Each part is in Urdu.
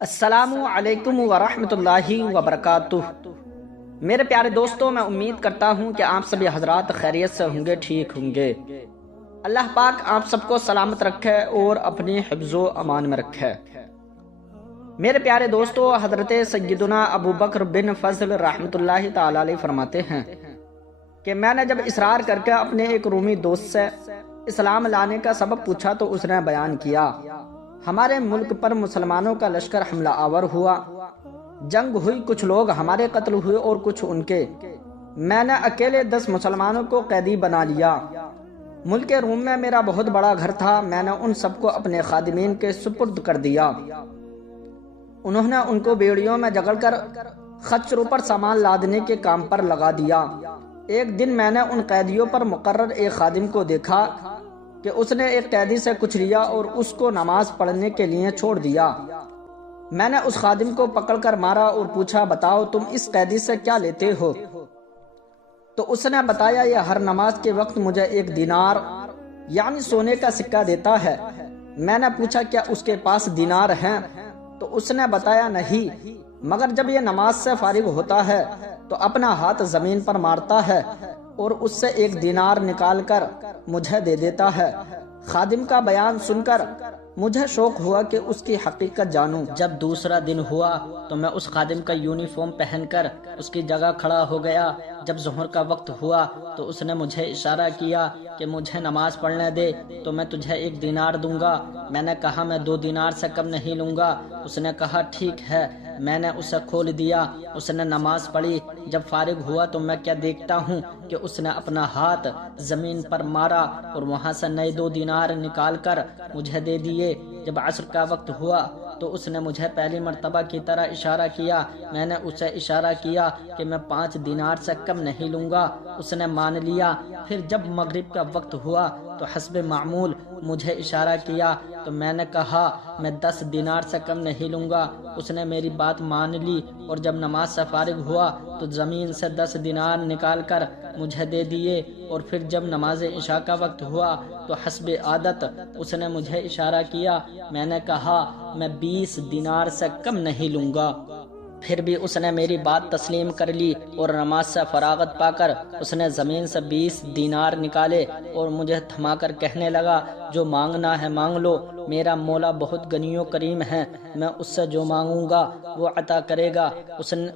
السلام علیکم ورحمۃ اللہ وبرکاتہ۔ میرے پیارے دوستوں، میں امید کرتا ہوں کہ آپ سبھی حضرات خیریت سے ہوں گے، ٹھیک ہوں گے۔ اللہ پاک آپ سب کو سلامت رکھے اور اپنی حفظ و امان میں رکھے۔ میرے پیارے دوستوں، حضرت سیدنا ابو بکر بن فضل رحمۃ اللہ تعالی علیہ فرماتے ہیں کہ میں نے جب اصرار کر کے اپنے ایک رومی دوست سے اسلام لانے کا سبب پوچھا تو اس نے بیان کیا، ہمارے ملک پر مسلمانوں کا لشکر حملہ آور ہوا، جنگ ہوئی، کچھ لوگ ہمارے قتل ہوئے اور کچھ ان کے۔ میں نے اکیلے 10 مسلمانوں کو قیدی بنا لیا۔ ملک روم میں میرا بہت بڑا گھر تھا، میں نے ان سب کو اپنے خادمین کے سپرد کر دیا۔ انہوں نے ان کو بیڑیوں میں جکڑ کر خچروں پر سامان لادنے کے کام پر لگا دیا۔ ایک دن میں نے ان قیدیوں پر مقرر ایک خادم کو دیکھا کہ اس نے ایک قیدی سے کچھ لیا اور اس کو نماز پڑھنے کے لیے چھوڑ دیا۔ میں نے اس خادم کو پکڑ کر مارا اور پوچھا، بتاؤ تم اس قیدی سے کیا لیتے ہو؟ تو اس نے بتایا، یہ ہر نماز کے وقت مجھے 1 دینار یعنی سونے کا سکہ دیتا ہے۔ میں نے پوچھا، کیا اس کے پاس دینار ہیں؟ تو اس نے بتایا، نہیں، مگر جب یہ نماز سے فارغ ہوتا ہے تو اپنا ہاتھ زمین پر مارتا ہے اور اس سے 1 دینار نکال کر مجھے دے دیتا ہے۔ خادم کا بیان سن کر مجھے شوق ہوا کہ اس کی حقیقت جانوں۔ جب دوسرا دن ہوا تو میں اس خادم کا یونیفارم پہن کر اس کی جگہ کھڑا ہو گیا۔ جب ظہر کا وقت ہوا تو اس نے مجھے اشارہ کیا کہ مجھے نماز پڑھنے دے تو میں تجھے 1 دینار دوں گا۔ میں نے کہا، میں 2 دینار سے کم نہیں لوں گا۔ اس نے کہا، ٹھیک ہے۔ میں نے اسے کھول دیا، اس نے نماز پڑھی۔ جب فارغ ہوا تو میں کیا دیکھتا ہوں کہ اس نے اپنا ہاتھ زمین پر مارا اور وہاں سے نئے 2 دینار نکال کر مجھے دے دیے۔ جب عصر کا وقت ہوا تو اس نے مجھے پہلی مرتبہ کی طرح اشارہ کیا۔ میں نے اسے اشارہ کیا کہ میں 5 دینار سے کم نہیں لوں گا۔ اس نے مان لیا۔ پھر جب مغرب کا وقت ہوا تو حسب معمول مجھے اشارہ کیا تو میں نے کہا، میں 10 دینار سے کم نہیں لوں گا۔ اس نے میری بات مان لی اور جب نماز سے فارغ ہوا تو زمین سے 10 دینار نکال کر مجھے دے دیے۔ اور پھر جب نماز عشاء کا وقت ہوا تو حسب عادت اس نے مجھے اشارہ کیا۔ میں نے کہا، میں 20 دینار سے کم نہیں لوں گا۔ پھر بھی اس نے میری بات تسلیم کر لی اور نماز سے فراغت پا کر اس نے زمین سے 20 دینار نکالے اور مجھے تھما کر کہنے لگا، جو مانگنا ہے مانگ لو، میرا مولا بہت غنی و کریم ہے، میں اس سے جو مانگوں گا وہ عطا کرے گا۔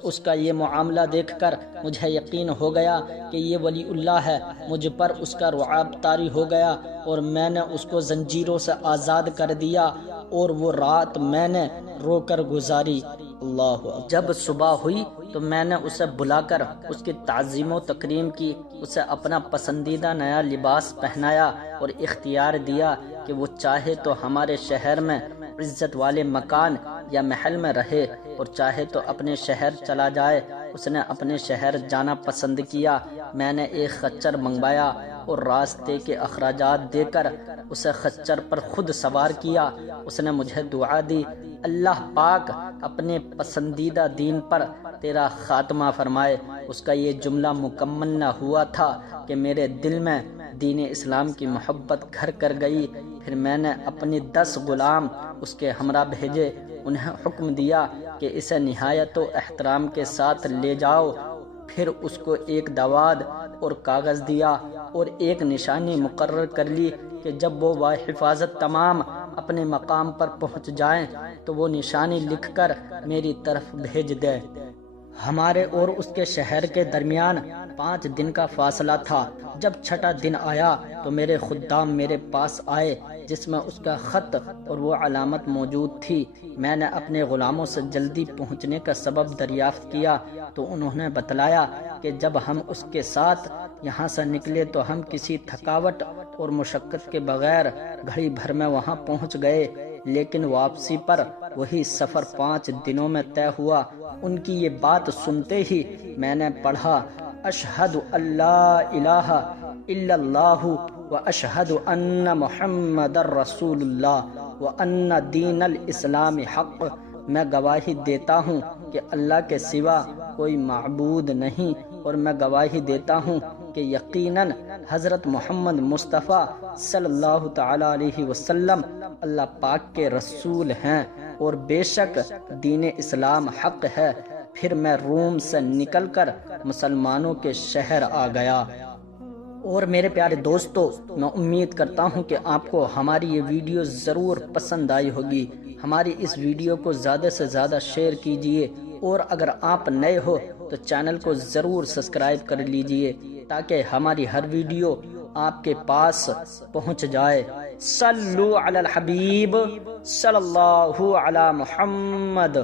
اس کا یہ معاملہ دیکھ کر مجھے یقین ہو گیا کہ یہ ولی اللہ ہے۔ مجھ پر اس کا رعب طاری ہو گیا اور میں نے اس کو زنجیروں سے آزاد کر دیا اور وہ رات میں نے رو کر گزاری۔ اللہ جب صبح ہوئی تو میں نے اسے بلا کر اس کی تعظیم و تکریم کی، اسے اپنا پسندیدہ نیا لباس پہنایا اور اختیار دیا کہ وہ چاہے تو ہمارے شہر میں عزت والے مکان یا محل میں رہے اور چاہے تو اپنے شہر چلا جائے۔ اس نے اپنے شہر جانا پسند کیا۔ میں نے ایک خچر منگوایا اور راستے کے اخراجات دے کر اسے خچر پر خود سوار کیا۔ اس نے مجھے دعا دی، اللہ پاک اپنے پسندیدہ دین پر تیرا خاتمہ فرمائے۔ اس کا یہ جملہ مکمل نہ ہوا تھا کہ میرے دل میں دین اسلام کی محبت گھر کر گئی۔ پھر میں نے اپنی 10 غلام اس کے ہمراہ بھیجے، انہیں حکم دیا کہ اسے نہایت و احترام کے ساتھ لے جاؤ۔ پھر اس کو ایک دواد اور کاغذ دیا اور ایک نشانی مقرر کر لی کہ جب وہ حفاظت تمام اپنے مقام پر پہنچ جائیں تو وہ نشانی لکھ کر میری طرف بھیج دے۔ ہمارے اور اس کے شہر کے درمیان 5 دن کا فاصلہ تھا۔ جب 6واں دن آیا تو میرے خدام میرے پاس آئے جس میں اس کا خط اور وہ علامت موجود تھی۔ میں نے اپنے غلاموں سے جلدی پہنچنے کا سبب دریافت کیا تو انہوں نے بتلایا کہ جب ہم اس کے ساتھ یہاں سے نکلے تو ہم کسی تھکاوٹ اور مشقت کے بغیر گھڑی بھر میں وہاں پہنچ گئے، لیکن واپسی پر وہی سفر 5 دنوں میں طے ہوا۔ ان کی یہ بات سنتے ہی میں نے پڑھا، اشہد اللہ الہ الا اللہ و اشہد ان محمد رسول اللہ و ان دین الاسلام حق۔ میں گواہی دیتا ہوں کہ اللہ کے سوا کوئی معبود نہیں، اور میں گواہی دیتا ہوں کہ یقیناً حضرت محمد مصطفیٰ صلی اللہ تعالی علیہ وسلم اللہ پاک کے رسول ہیں۔ اور بے شک دین اسلام حق ہے، پھر میں روم سے نکل کر مسلمانوں کے شہر آ گیا۔ اور میرے پیارے دوستو، میں امید کرتا ہوں کہ آپ کو ہماری یہ ویڈیو ضرور پسند آئی ہوگی۔ ہماری اس ویڈیو کو زیادہ سے زیادہ شیئر کیجئے، اور اگر آپ نئے ہو تو چینل کو ضرور سبسکرائب کر لیجئے تاکہ ہماری ہر ویڈیو آپ کے پاس پہنچ جائے۔ صلو علی الحبیب صلی اللہ علی محمد۔